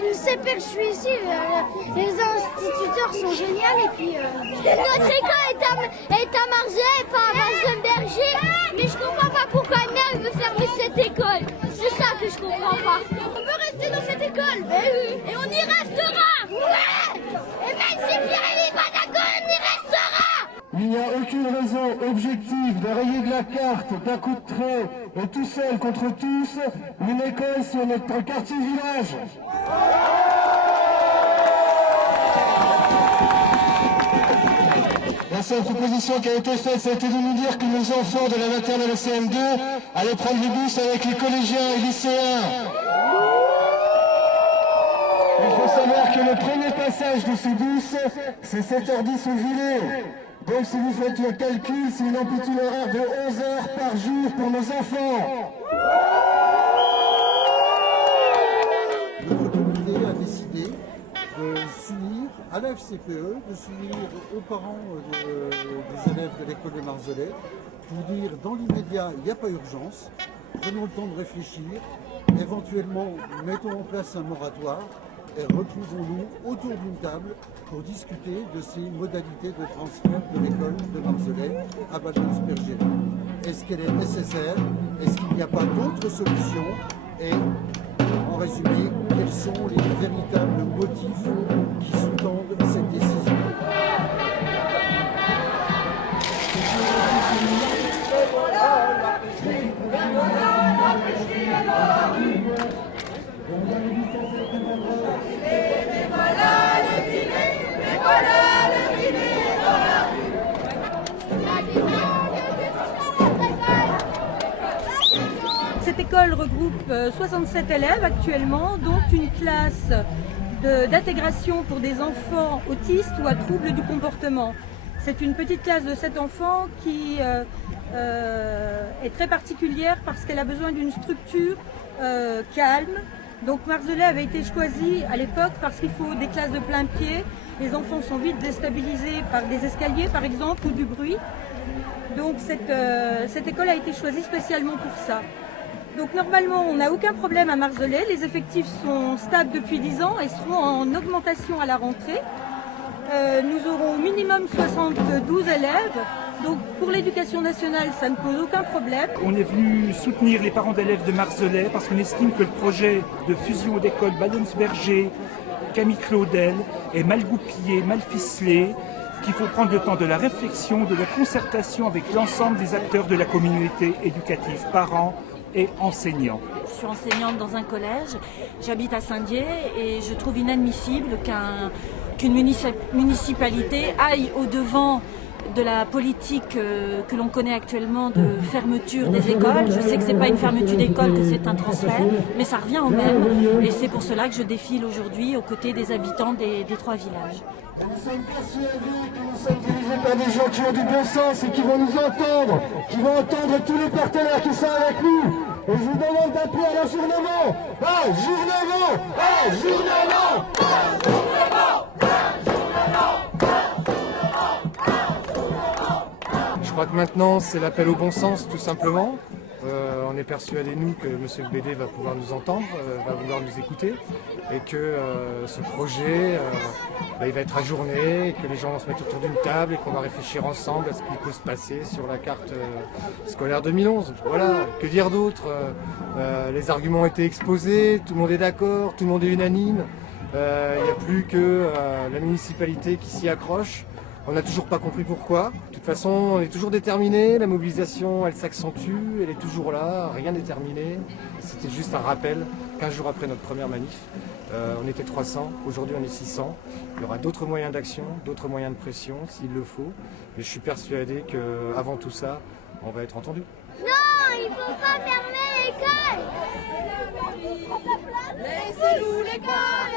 Le CP que je suis ici, les instituteurs sont géniaux et puis... Notre école est à Marseille, pas à Marseille-Berger, mais je comprends pas pourquoi la mère veut fermer cette école. C'est ça que je comprends pas. On veut rester dans cette école, et on y restera. Ouais. Et même si Pierre n'est pas d'accord, on y restera. Il n'y a aucune raison objective de rayer de la carte d'un coup de trait et tout seul contre tous une école sur notre quartier-village. La seule proposition qui a été faite, ça a été de nous dire que nos enfants de la maternelle CM2 allaient prendre le bus avec les collégiens et lycéens. Il faut savoir que le premier passage de ce bus, c'est 7h10 au gilet. Donc si vous faites le calcul, c'est une amplitude horaire de 11 heures par jour pour nos enfants. Notre comité a décidé de s'unir à la FCPE, de s'unir aux parents des élèves de l'école de Marseille pour dire dans l'immédiat, il n'y a pas urgence, prenons le temps de réfléchir, éventuellement mettons en place un moratoire et retrouvons-nous autour d'une table pour discuter de ces modalités de transfert de l'école de Marseille à Ballons-Berger. Est-ce qu'elle est nécessaire? Est-ce qu'il n'y a pas d'autres solutions? Et en résumé, quels sont les véritables motifs qui sous-tendent cette décision? Cette école regroupe 67 élèves actuellement, dont une classe d'intégration pour des enfants autistes ou à troubles du comportement. C'est une petite classe de 7 enfants qui est très particulière parce qu'elle a besoin d'une structure calme. Donc Marseille avait été choisi à l'époque parce qu'il faut des classes de plein pied. Les enfants sont vite déstabilisés par des escaliers par exemple ou du bruit. Donc cette école a été choisie spécialement pour ça. Donc normalement on n'a aucun problème à Marseille, les effectifs sont stables depuis 10 ans et seront en augmentation à la rentrée. Nous aurons au minimum 72 élèves, donc pour l'éducation nationale ça ne pose aucun problème. On est venu soutenir les parents d'élèves de Marseille parce qu'on estime que le projet de fusion d'école Ballons-Berger, Camille Claudel est mal goupillé, mal ficelé, qu'il faut prendre le temps de la réflexion, de la concertation avec l'ensemble des acteurs de la communauté éducative, parents et enseignants. Je suis enseignante dans un collège, j'habite à Saint-Dié et je trouve inadmissible qu'une municipalité aille au-devant de la politique que l'on connaît actuellement de fermeture des écoles. Je sais que ce n'est pas une fermeture d'école, que c'est un transfert, mais ça revient au même. Et c'est pour cela que je défile aujourd'hui aux côtés des habitants des 3 villages. Nous sommes persuadés que nous sommes dirigés par des gens qui ont du bon sens et qui vont nous entendre, qui vont entendre tous les partenaires qui sont avec nous. Et je vous demande d'appeler à l'ajournement. Ajournement! Ajournement! Je crois que maintenant c'est l'appel au bon sens tout simplement. On est persuadés nous que M. le BD va pouvoir nous entendre, va vouloir nous écouter et que ce projet il va être ajourné, et que les gens vont se mettre autour d'une table et qu'on va réfléchir ensemble à ce qui peut se passer sur la carte scolaire 2011. Voilà, que dire d'autre? Les arguments ont été exposés, tout le monde est d'accord, tout le monde est unanime. Il n'y a plus que la municipalité qui s'y accroche. On n'a toujours pas compris pourquoi. De toute façon, on est toujours déterminé. La mobilisation, elle s'accentue, elle est toujours là, rien n'est terminé. C'était juste un rappel. 15 jours après notre première manif, on était 300, aujourd'hui on est 600. Il y aura d'autres moyens d'action, d'autres moyens de pression s'il le faut. Mais je suis persuadé qu'avant tout ça, on va être entendu. Non, il ne faut pas fermer l'école. Laissez-nous l'école.